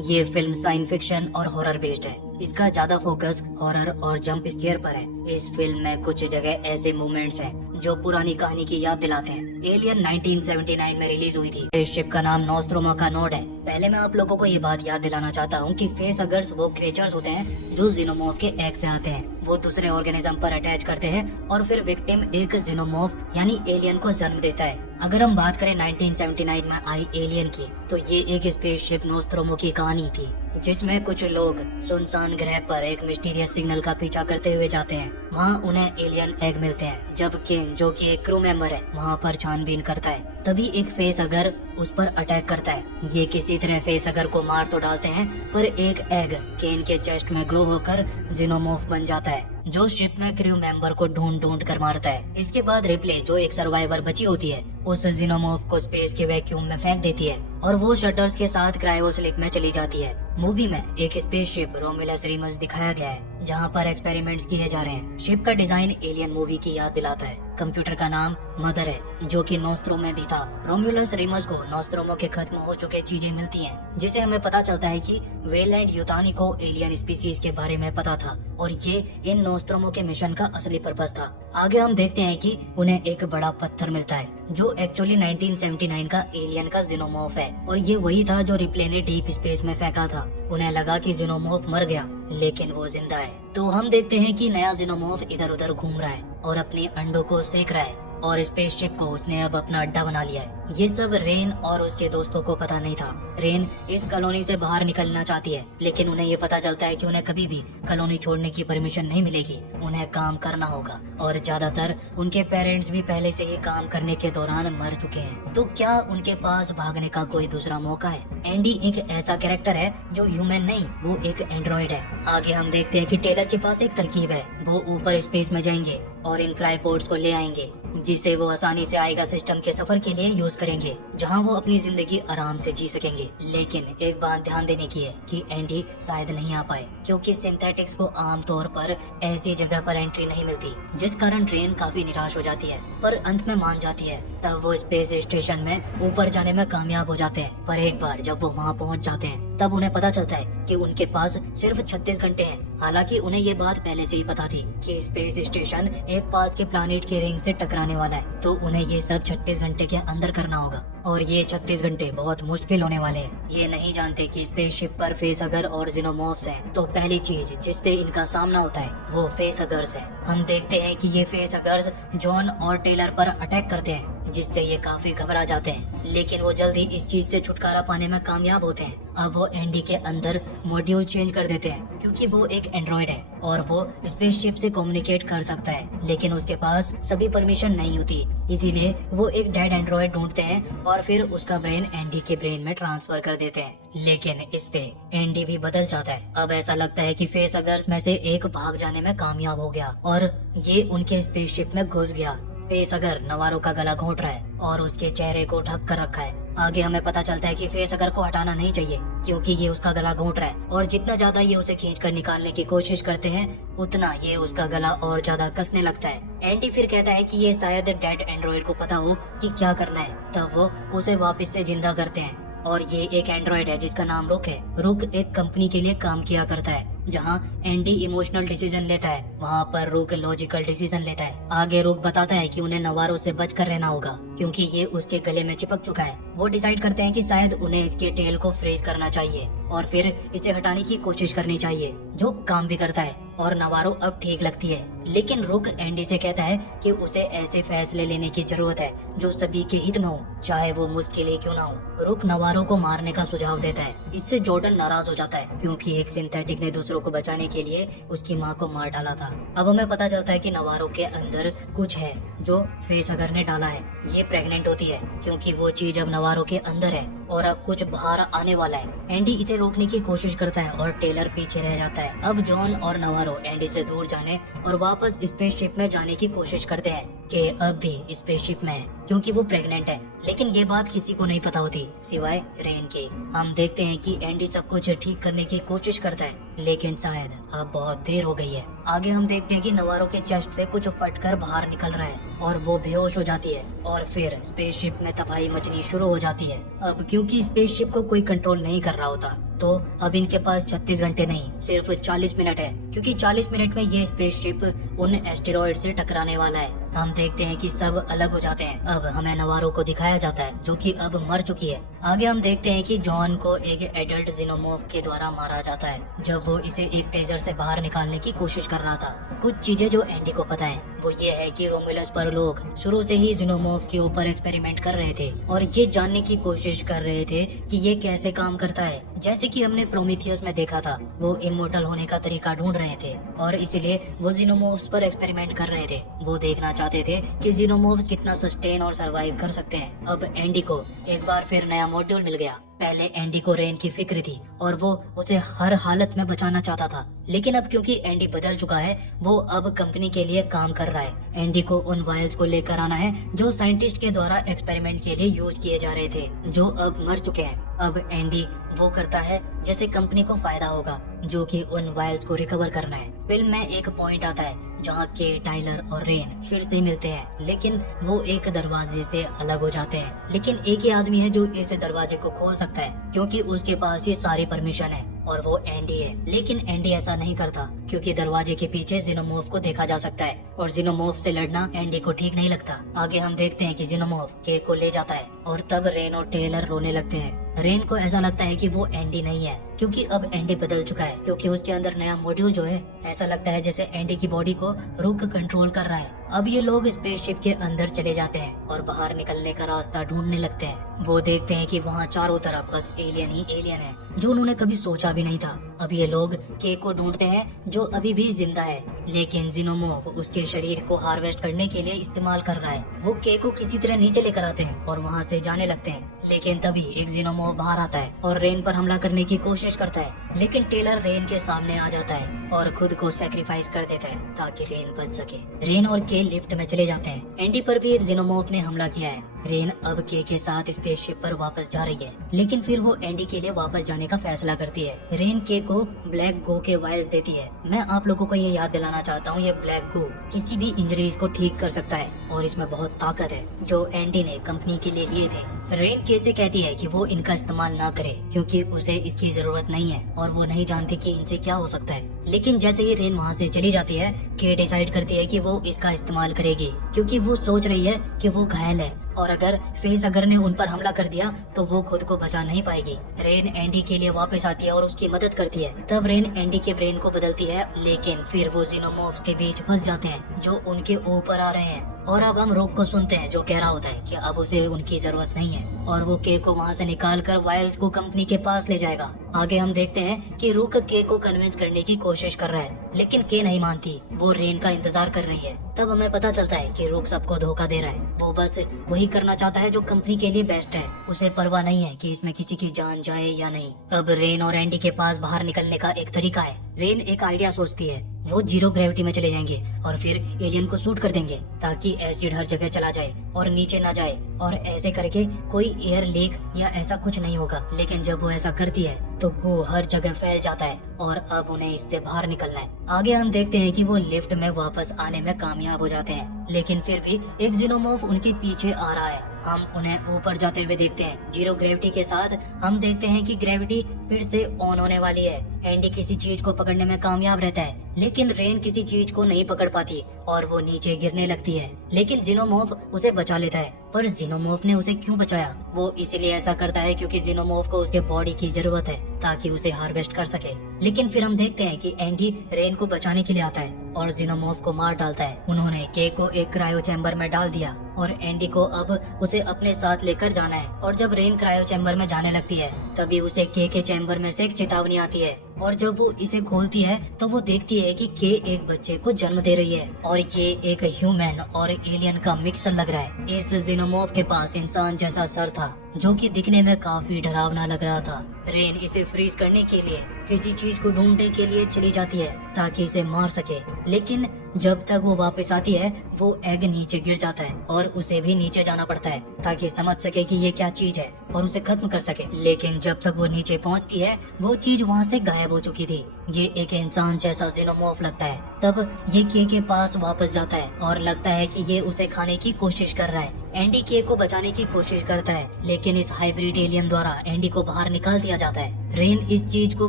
ये film science fiction और horror based है। इसका ज्यादा फोकस हॉरर और जंप स्केयर पर है। इस फिल्म में कुछ जगह ऐसे मूवमेंट्स हैं जो पुरानी कहानी की याद दिलाते हैं। एलियन 1979 में रिलीज हुई थी। इस शिप का नाम नोस्ट्रोमा का नोड है। पहले मैं आप लोगों को ये बात याद दिलाना चाहता हूँ कि फेसहगर्स वो क्रिएचर्स होते हैं जो जीनोमॉर्फ के एग से आते हैं। वो दूसरे ऑर्गेनिज्म पर अटैच करते हैं और फिर विक्टिम एक जीनोमॉर्फ यानी एलियन को जन्म देता है। अगर हम बात करें 1979 में आई एलियन की, तो ये एक स्पेसशिप नोस्ट्रोमो की कहानी थी, जिसमें कुछ लोग सुनसान ग्रह पर एक मिस्टीरियस सिग्नल का पीछा करते हुए जाते हैं। वहाँ उन्हें एलियन एग मिलते हैं। जब केन, जो कि एक क्रू मेंबर है, वहाँ पर छानबीन करता है, तभी एक फेसहगर उस पर अटैक करता है। ये किसी तरह फेसहगर को मार तो डालते हैं, पर एक एग केन के चेस्ट में ग्रो होकर जीनोमॉर्फ बन जाता है, जो शिप में क्रू मेंबर को ढूंढ ढूंढ कर मारता है। इसके बाद रिप्ले, जो एक सर्वाइवर बची होती है, उस जीनोमॉर्फ को स्पेस के वैक्यूम में फेंक देती है और वो शटर्स के साथ क्रायो स्लीप में चली जाती है। मूवी में एक स्पेसशिप रोमुलस रीमस दिखाया गया है, जहाँ पर एक्सपेरिमेंट्स किए जा रहे हैं। शिप का डिजाइन एलियन मूवी की याद दिलाता है। कंप्यूटर का नाम मदर है, जो कि नोस्ट्रो में भी था। रोमुलस रीमस को नोस्ट्रोमो के खत्म हो चुके चीजें मिलती हैं, जिसे हमें पता चलता है कि वेलैंड यूतानी को एलियन स्पीसीज के बारे में पता था और ये इन नोस्ट्रोमो के मिशन का असली पर्पस था। आगे हम देखते हैं कि उन्हें एक बड़ा पत्थर मिलता है, जो एक्चुअली 1979 का एलियन का जीनोमॉर्फ है, और ये वही था जो रिप्ले ने डीप स्पेस में फेंका था। उन्हें लगा कि जीनोमॉर्फ मर गया, लेकिन वो जिंदा है। तो हम देखते हैं कि नया जीनोमॉर्फ इधर उधर घूम रहा है और अपने अंडों को सेक रहा है, और स्पेसशिप को उसने अब अपना अड्डा बना लिया है। ये सब रेन और उसके दोस्तों को पता नहीं था। रेन इस कॉलोनी से बाहर निकलना चाहती है, लेकिन उन्हें ये पता चलता है कि उन्हें कभी भी कॉलोनी छोड़ने की परमिशन नहीं मिलेगी। उन्हें काम करना होगा, और ज्यादातर उनके पेरेंट्स भी पहले से ही काम करने के दौरान मर चुके हैं। तो क्या उनके पास भागने का कोई दूसरा मौका है? एंडी एक ऐसा कैरेक्टर है जो ह्यूमन नहीं, वो एक एंड्रॉइड है। आगे हम देखते हैं कि टेलर के पास एक तरकीब है। वो ऊपर स्पेस में जाएंगे और इन क्राइपोर्ट्स को ले आएंगे, जिसे वो आसानी से आएगा सिस्टम के सफर के लिए यूज करेंगे, जहां वो अपनी जिंदगी आराम से जी सकेंगे। लेकिन एक बात ध्यान देने की है कि एंडी शायद नहीं आ पाए, क्योंकि सिंथेटिक्स को आमतौर पर ऐसी जगह पर एंट्री नहीं मिलती, जिस कारण ट्रेन काफी निराश हो जाती है, पर अंत में मान जाती है। तब वो स्पेस स्टेशन में ऊपर जाने में कामयाब हो जाते हैं। पर एक बार जब वो वहाँ पहुँच जाते हैं, तब उन्हें पता चलता है कि उनके पास सिर्फ 36 घंटे हैं। हालांकि उन्हें ये बात पहले से ही पता थी कि स्पेस स्टेशन एक पास के प्लानिट के रिंग से टकराने वाला है, तो उन्हें ये सब 36 घंटे के अंदर करना होगा, और ये 36 घंटे बहुत मुश्किल होने वाले हैं। ये नहीं जानते कि स्पेसशिप पर फेसहगर और जीनोमॉर्फ्स हैं। तो पहली चीज जिससे इनका सामना होता है वो फेसहगर्स है। हम देखते हैं कि ये फेसहगर्स जॉन और टेलर पर अटैक करते हैं, जिससे ये काफी घबरा जाते हैं, लेकिन वो जल्दी इस चीज से छुटकारा पाने में कामयाब होते हैं। अब वो एंडी के अंदर मॉड्यूल चेंज कर देते हैं, क्योंकि वो एक एंड्रॉइड है और वो स्पेसशिप से कम्युनिकेट कर सकता है, लेकिन उसके पास सभी परमिशन नहीं होती। इसीलिए वो एक डेड एंड्रॉइड ढूंढते हैं और फिर उसका ब्रेन एंडी के ब्रेन में ट्रांसफर कर देते हैं। लेकिन इससे एंडी भी बदल जाता है। अब ऐसा लगता है कि फेसहगर्स में से एक भाग जाने में कामयाब हो गया और ये उनके स्पेसशिप में घुस गया। फेसहगर नवारो का गला घोंट रहा है और उसके चेहरे को ढक कर रखा है। आगे हमें पता चलता है कि फेसहगर को हटाना नहीं चाहिए, क्योंकि ये उसका गला घोंट रहा है, और जितना ज्यादा ये उसे खींचकर निकालने की कोशिश करते हैं, उतना ये उसका गला और ज्यादा कसने लगता है। एंडी फिर कहता है कि ये शायद डेड एंड्रॉइड को पता हो कि क्या करना है। तब वो उसे वापस से जिंदा करते हैं, और ये एक एंड्रॉइड है जिसका नाम रुक है। रुक एक कंपनी के लिए काम किया करता है। जहाँ एंडी इमोशनल डिसीजन लेता है, वहाँ पर रुक लॉजिकल डिसीजन लेता है। आगे रुक बताता है कि उन्हें नवारो से बच कर रहना होगा, क्योंकि ये उसके गले में चिपक चुका है। वो डिसाइड करते हैं कि शायद उन्हें इसके टेल को फ्रीज करना चाहिए और फिर इसे हटाने की कोशिश करनी चाहिए, जो काम भी करता है और नवारो अब ठीक लगती है। लेकिन रुक एंडी से कहता है कि उसे ऐसे फैसले लेने की जरूरत है जो सभी के हित में हो, चाहे वो मुश्किल ही क्यों ना हो। रुक नवारो को मारने का सुझाव देता है। इससे जॉर्डन नाराज हो जाता है, क्योंकि एक सिंथेटिक ने दूसरों को बचाने के लिए उसकी माँ को मार डाला था। अब हमें पता चलता है कि नवारो के अंदर कुछ है जो फेसहगर ने डाला है। ये प्रेग्नेंट होती है, क्योंकि वो चीज अब नवारो के अंदर है और अब कुछ बाहर आने वाला है। एंडी इसे रोकने की कोशिश करता है और टेलर पीछे रह जाता है। अब जॉन और नवारो एंडी से दूर जाने और वापस स्पेसशिप में जाने की कोशिश करते हैं कि अब भी स्पेसशिप में है, क्योंकि वो प्रेग्नेंट है। लेकिन ये बात किसी को नहीं पता होती सिवाय रेन के। हम देखते हैं कि एंडी सब कुछ ठीक करने की कोशिश करता है, लेकिन शायद अब बहुत देर हो गई है। आगे हम देखते हैं कि नवारो के चेस्ट से कुछ फटकर बाहर निकल रहा है और वो बेहोश हो जाती है और फिर स्पेसशिप में तबाही मचनी शुरू हो जाती है। अब क्योंकि स्पेसशिप को कोई कंट्रोल नहीं कर रहा होता तो अब इनके पास 36 घंटे नहीं सिर्फ 40 मिनट है, क्योंकि 40 मिनट में ये स्पेसशिप उन एस्टेरॉइड से टकराने वाला है। हम देखते हैं कि सब अलग हो जाते हैं। अब हमें नवारो को दिखाया जाता है जो कि अब मर चुकी है। आगे हम देखते हैं कि जॉन को एक एडल्ट जीनोमॉर्फ के द्वारा मारा जाता है जब वो इसे एक टेजर से बाहर निकालने की कोशिश कर रहा था। कुछ चीजें जो एंडी को पता है वो ये है कि रोमुलस पर लोग शुरू से ही जीनोमॉर्फ्स के ऊपर एक्सपेरिमेंट कर रहे थे और ये जानने की कोशिश कर रहे थे कि ये कैसे काम करता है। जैसे कि हमने प्रोमीथियस में देखा था, वो इमोर्टल होने का तरीका ढूंढ रहे थे और इसलिए वो जीनोमॉर्फ्स पर एक्सपेरिमेंट कर रहे थे। वो देखना चाहते थे कि जीनोमॉर्फ्स कितना सस्टेन और सरवाइव कर सकते हैं। अब एंडी को एक बार फिर नया मॉड्यूल मिल गया। पहले एंडी को रेन की फिक्र थी और वो उसे हर हालत में बचाना चाहता था, लेकिन अब क्योंकि एंडी बदल चुका है वो अब कंपनी के लिए काम कर रहा है। एंडी को उन वायल्स को लेकर आना है जो साइंटिस्ट के द्वारा एक्सपेरिमेंट के लिए यूज किए जा रहे थे, जो अब मर चुके हैं। अब एंडी वो करता है जैसे कंपनी को फायदा होगा, जो कि उन वायल्स को रिकवर करना है। फिल्म में एक पॉइंट आता है जहाँ के टाइलर और रेन फिर से मिलते हैं, लेकिन वो एक दरवाजे से अलग हो जाते हैं। लेकिन एक ही आदमी है जो इस दरवाजे को खोल सकता है क्योंकि उसके पास ये सारी परमिशन है और वो एंडी है। लेकिन एंडी ऐसा नहीं करता क्योंकि दरवाजे के पीछे जीनोमॉर्फ को देखा जा सकता है और जीनोमॉर्फ से लड़ना एंडी को ठीक नहीं लगता। आगे हम देखते हैं कि जीनोमॉर्फ के को ले जाता है और तब रेन और टेलर रोने लगते हैं। रेन को ऐसा लगता है कि वो एंडी नहीं है क्योंकि अब एंडी बदल चुका है, क्योंकि उसके अंदर नया मॉड्यूल जो है ऐसा लगता है जैसे एंडी की बॉडी को रुक कंट्रोल कर रहा है। अब ये लोग स्पेसशिप के अंदर चले जाते हैं और बाहर निकलने का रास्ता ढूंढने लगते हैं। वो देखते हैं कि वहाँ चारों तरफ बस एलियन ही एलियन है जो उन्होंने कभी सोचा भी नहीं था। अब ये लोग के को ढूंढते हैं जो अभी भी जिंदा है, लेकिन जीनोमॉर्फ उसके शरीर को हार्वेस्ट करने के लिए इस्तेमाल कर रहा है। वो के को किसी तरह नीचे लेकर आते हैं और वहाँ से जाने लगते हैं, लेकिन तभी एक जीनोमॉर्फ बाहर आता है और रेन पर हमला करने की कोशिश करता है, लेकिन टेलर रेन के सामने आ जाता है और खुद को सैक्रिफाइस कर देता है ताकि रेन बच सके। रेन और के लिफ्ट में चले जाते हैं। एंडी पर भी एक जीनोमॉर्फ ने हमला किया है। रेन अब के साथ स्पेसशिप पर वापस जा रही है, लेकिन फिर वो एंडी के लिए वापस जाने का फैसला करती है। रेन के को ब्लैक गो के वायल्स देती है। मैं आप लोगों को ये याद दिलाना चाहता हूँ, ये ब्लैक गो किसी भी इंजरीज को ठीक कर सकता है और इसमें बहुत ताकत है जो एंडी ने कंपनी के लिए लिए थे। रेन के से कहती है कि वो इनका इस्तेमाल ना करे क्योंकि उसे इसकी जरूरत नहीं है और वो नहीं जानती कि इनसे क्या हो सकता है। लेकिन जैसे ही रेन वहाँ से चली जाती है, के डिसाइड करती है कि वो इसका इस्तेमाल करेगी क्योंकि वो सोच रही है कि वो घायल है और अगर फेस अगर ने उन पर हमला कर दिया तो वो खुद को बचा नहीं पाएगी। रेन एंडी के लिए वापस आती है और उसकी मदद करती है। तब रेन एंडी के ब्रेन को बदलती है, लेकिन फिर वो जीनोमॉर्फ्स के बीच फंस जाते हैं जो उनके ऊपर आ रहे हैं। और अब हम रोक को सुनते हैं जो कह रहा होता है कि अब उसे उनकी जरूरत नहीं है और वो के को वहाँ से निकाल कर वायल्स को कंपनी के पास ले जाएगा। आगे हम देखते हैं कि रुक के को कन्विंस करने की कोशिश कर रहा है, लेकिन के नहीं मानती। वो रेन का इंतजार कर रही है। तब हमें पता चलता है कि रुक सबको धोखा दे रहा है। वो बस वही करना चाहता है जो कंपनी के लिए बेस्ट है। उसे परवाह नहीं है कि इसमें किसी की जान जाए या नहीं। अब रेन और एंडी के पास बाहर निकलने का एक तरीका है। रेन एक आइडिया सोचती है, वो जीरो ग्रेविटी में चले जाएंगे और फिर एलियन को शूट कर देंगे ताकि एसिड हर जगह चला जाए और नीचे ना जाए, और ऐसे करके कोई एयर लीक या ऐसा कुछ नहीं होगा। लेकिन जब वो ऐसा करती है तो वो हर जगह फैल जाता है और अब उन्हें इससे बाहर निकलना है। आगे हम देखते हैं कि वो लिफ्ट में वापस आने में कामयाब हो जाते हैं, लेकिन फिर भी एक जीनोमॉर्फ उनके पीछे आ रहा है। हम उन्हें ऊपर जाते हुए देखते हैं। जीरो ग्रेविटी के साथ हम देखते हैं कि ग्रेविटी फिर से ऑन होने वाली है। एंडी किसी चीज को पकड़ने में कामयाब रहता है, लेकिन रेन किसी चीज को नहीं पकड़ पाती और वो नीचे गिरने लगती है। लेकिन जीनोमॉर्फ उसे बचा लेता है। पर जीनोमॉर्फ ने उसे क्यों बचाया? वो इसलिए ऐसा करता है क्योंकि जीनोमॉर्फ को उसके बॉडी की जरूरत है ताकि उसे हार्वेस्ट कर सके। लेकिन फिर हम देखते हैं कि एंडी रेन को बचाने के लिए आता है और जीनोमॉर्फ को मार डालता है। उन्होंने के को एक क्रायो चैम्बर में डाल दिया और एंडी को अब उसे अपने साथ लेकर जाना है। और जब रेन क्रायो चैम्बर में जाने लगती है तभी उसे के चैम्बर में से एक चेतावनी आती है और जब वो इसे खोलती है तो वो देखती है कि के एक बच्चे को जन्म दे रही है और ये एक ह्यूमन और एलियन का मिक्सर लग रहा है। इस जीनोमॉर्फ के पास इंसान जैसा सर था जो कि दिखने में काफी डरावना लग रहा था। रेन इसे फ्रीज करने के लिए किसी चीज को ढूंढने के लिए चली जाती है ताकि इसे मार सके, लेकिन जब तक वो वापस आती है वो एग नीचे गिर जाता है और उसे भी नीचे जाना पड़ता है ताकि समझ सके कि ये क्या चीज है और उसे खत्म कर सके। लेकिन जब तक वो नीचे पहुंचती है वो चीज वहाँ से गायब हो चुकी थी। ये एक इंसान जैसा जेनोमॉर्फ लगता है। तब ये के पास वापस जाता है और लगता है कि ये उसे खाने की कोशिश कर रहा है। एंडी के को बचाने की कोशिश करता है, लेकिन इस हाइब्रिड एलियन द्वारा एंडी को बाहर निकाल दिया जाता है। रेन इस चीज को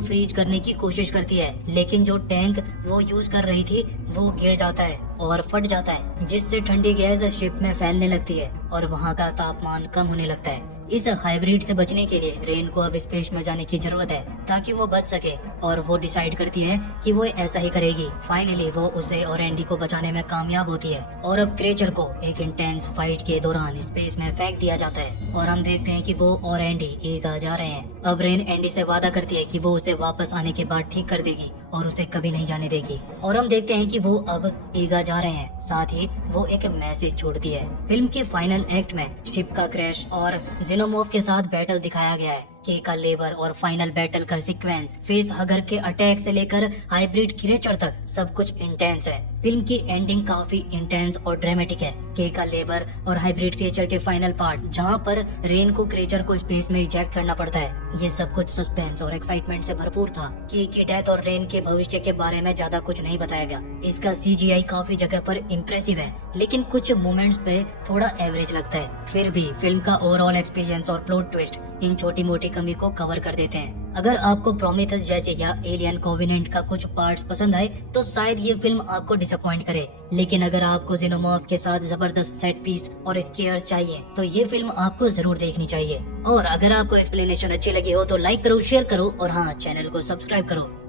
फ्रीज करने की कोशिश करती है, लेकिन जो टैंक वो यूज कर रही थी वो गिर जाता है और फट जाता है, जिससे ठंडी गैस शिप में फैलने लगती है और वहाँ का तापमान कम होने लगता है। इस हाइब्रिड से बचने के लिए रेन को अब स्पेस में जाने की जरूरत है ताकि वो बच सके, और वो डिसाइड करती है कि वो ऐसा ही करेगी। फाइनली वो उसे और एंडी को बचाने में कामयाब होती है और अब क्रेचर को एक इंटेंस फाइट के दौरान स्पेस में फेंक दिया जाता है और हम देखते हैं कि वो और एंडी एक आ जा रहे हैं। अब रेन एंडी से वादा करती है कि वो उसे वापस आने के बाद ठीक कर देगी और उसे कभी नहीं जाने देगी, और हम देखते हैं कि वो अब ईगा जा रहे हैं। साथ ही वो एक मैसेज छोड़ती है। फिल्म के फाइनल एक्ट में शिप का क्रैश और जेनोमॉर्फ के साथ बैटल दिखाया गया है। के का लेबर और फाइनल बैटल का सीक्वेंस, फेस हगर के अटैक से लेकर हाइब्रिड क्रिएचर तक सब कुछ इंटेंस है। फिल्म की एंडिंग काफी इंटेंस और ड्रामेटिक है। के का लेबर और हाइब्रिड क्रिएचर के फाइनल पार्ट, जहां पर रेन को क्रिएचर को स्पेस में इजेक्ट करना पड़ता है, ये सब कुछ सस्पेंस और एक्साइटमेंट से भरपूर था। के की डेथ और रेन के भविष्य के बारे में ज्यादा कुछ नहीं बताया गया। इसका CGI काफी जगह पर इम्प्रेसिव है, लेकिन कुछ मोमेंट्स पे थोड़ा एवरेज लगता है। फिर भी फिल्म का ओवरऑल एक्सपीरियंस और प्लॉट ट्विस्ट इन छोटी मोटी कमी को कवर कर देते हैं। अगर आपको प्रोमेथस जैसे या एलियन कोवेनेंट का कुछ पार्ट्स पसंद आए तो शायद ये फिल्म आपको डिसअपॉइंट करे, लेकिन अगर आपको जेनोमॉर्फ के साथ जबरदस्त सेट पीस और स्केयर्स चाहिए तो ये फिल्म आपको जरूर देखनी चाहिए। और अगर आपको एक्सप्लेनेशन अच्छी लगी हो तो लाइक करो, शेयर करो और हाँ, चैनल को सब्सक्राइब करो।